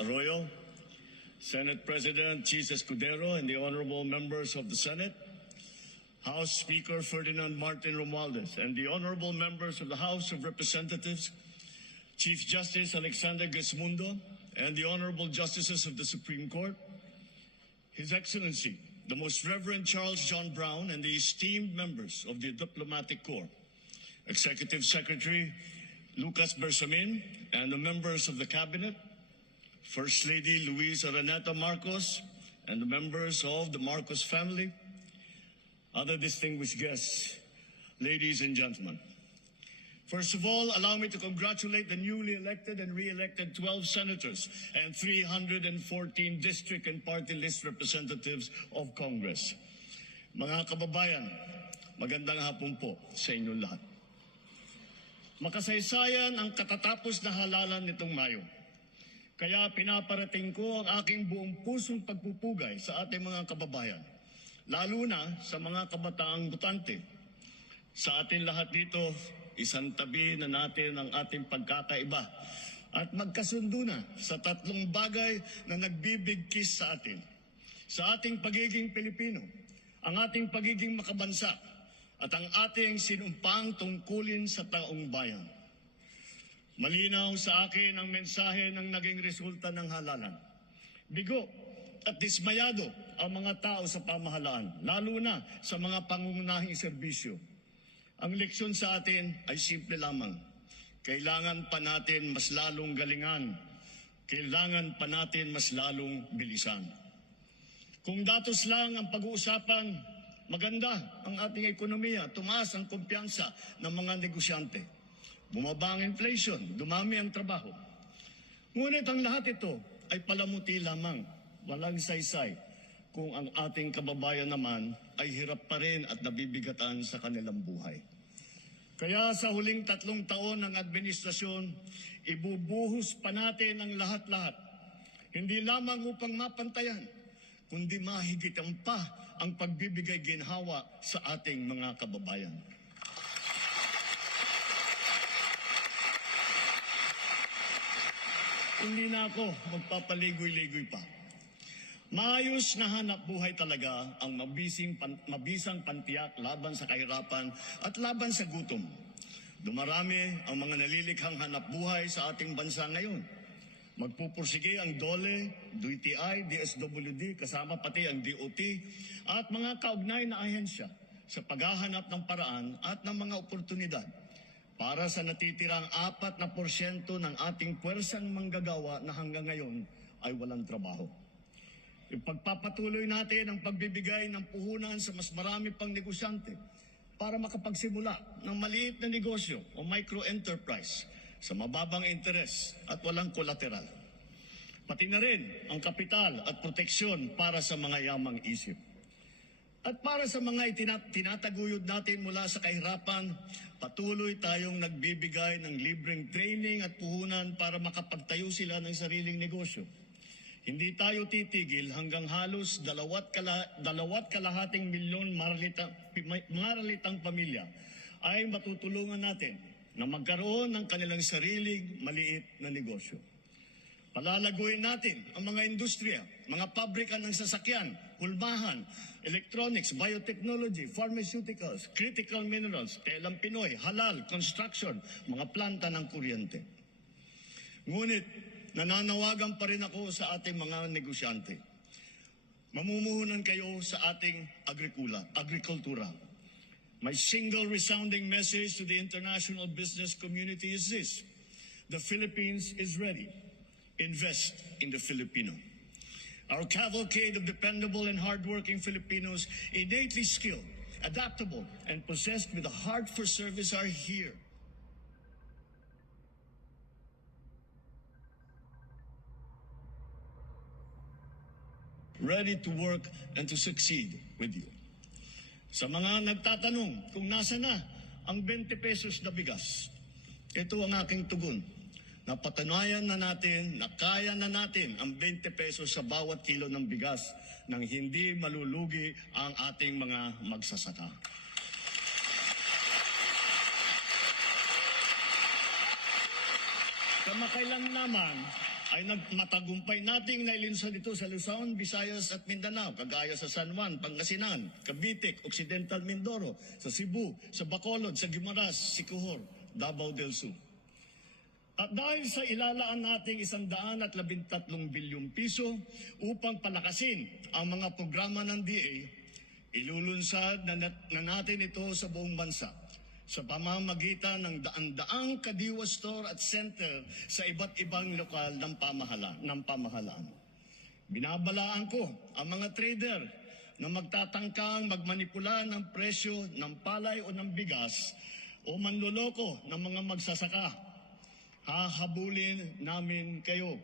Arroyo, Senate President Chis Escudero, and the honorable members of the Senate, House Speaker Ferdinand Martin Romualdez, and the honorable members of the House of Representatives, Chief Justice Alexander Gesmundo, and the honorable justices of the Supreme Court, His Excellency, the Most Reverend Charles John Brown, and the esteemed members of the Diplomatic Corps, Executive Secretary Lucas Bersamin, and the members of the Cabinet, First Lady Luisa Araneta Marcos, and the members of the Marcos family, other distinguished guests, ladies and gentlemen. First of all, allow me to congratulate the newly elected and re-elected 12 senators and 314 district and party list representatives of Congress. Mga kababayan, magandang hapon po sa inyong lahat. Makasaysayan ang katatapos na halalan nitong Mayo. Kaya pinaparating ko ang aking buong pusong pagpupugay sa ating mga kababayan, lalo na sa mga kabataang botante. Sa atin lahat dito, isang tabi na natin ang ating pagkakaiba at magkasundo na sa tatlong bagay na nagbibigkis sa atin. Sa ating pagiging Pilipino, ang ating pagiging makabansa, at ang ating sinumpang tungkulin sa taong bayan. Malinaw sa akin ang mensahe ng naging resulta ng halalan. Bigo at dismayado ang mga tao sa pamahalaan, lalo na sa mga pangunahing serbisyo. Ang leksyon sa atin ay simple lamang. Kailangan pa natin mas lalong galingan. Kailangan pa natin mas lalong bilisan. Kung datos lang ang pag-uusapan, maganda ang ating ekonomiya, tumaas ang kumpiyansa ng mga negosyante. Bumaba ang inflation, dumami ang trabaho. Ngunit ang lahat ito ay palamuti lamang, walang saysay, kung ang ating kababayan naman ay hirap pa rin at nabibigatan sa kanilang buhay. Kaya sa huling 3 taon ng administrasyon, ibubuhos pa natin ang lahat-lahat. Hindi lamang upang mapantayan, kundi mahigitan pa ang pagbibigay ginhawa sa ating mga kababayan. Hindi na ako magpapaligoy-ligoy pa. Maayos na hanap buhay talaga ang mabisang pantiyak laban sa kahirapan at laban sa gutom. Dumarami ang mga nalilikhang hanap buhay sa ating bansa ngayon. Magpupursige ang DOLE, DTI, DSWD, kasama pati ang DOT at mga kaugnay na ahensya sa paghahanap ng paraan at ng mga oportunidad para sa natitirang 4% ng ating puwersang manggagawa na hanggang ngayon ay walang trabaho. Ipagpapatuloy natin ang pagbibigay ng puhunan sa mas marami pang negosyante para makapagsimula ng maliit na negosyo o micro-enterprise sa mababang interes at walang kolateral. Pati na rin ang kapital at proteksyon para sa mga yamang isip. At para sa mga tinataguyod natin mula sa kahirapan, patuloy tayong nagbibigay ng libreng training at puhunan para makapagtayo sila ng sariling negosyo. Hindi tayo titigil hanggang halos 2.5 milyon maralitang pamilya ay matutulungan natin na magkaroon ng kanilang sariling maliit na negosyo. Palalaguin natin ang mga industriya, mga pabrika ng sasakyan, hulmahan, electronics, biotechnology, pharmaceuticals, critical minerals, telang Pinoy, halal, construction, mga planta ng kuryente. Ngunit, nananawagan pa rin ako sa ating mga negosyante. Mamumuhunan kayo sa ating agrikultura. My single resounding message to the international business community is this: the Philippines is ready. Invest in the Filipino. Our cavalcade of dependable and hardworking Filipinos, innately skilled, adaptable, and possessed with a heart for service are here. Ready to work and to succeed with you. Sa mga nagtatanong kung nasa na ang 20 pesos na bigas, ito ang aking tugon. Napatunayan na natin na kaya na natin ang 20 pesos sa bawat kilo ng bigas nang hindi malulugi ang ating mga magsasaka. Kamakailan naman, ay nagmatagumpay nating nailinsan ito sa Luzon, Visayas at Mindanao, kagaya sa San Juan, Pangasinan, Cavite, Occidental Mindoro, sa Cebu, sa Bacolod, sa Guimaras, Siquijor, Davao del Sur. At dahil sa ilalaan nating 113 bilyong piso upang palakasin ang mga programa ng DA, ilulunsad na natin ito sa buong bansa sa pamamagitan ng daan-daang kadiwa store at center sa iba't ibang lokal ng pamahalaan. Binabalaan ko ang mga trader na magtatangkang magmanipula ng presyo ng palay o ng bigas o manloloko ng mga magsasaka. Hahabulin namin kayo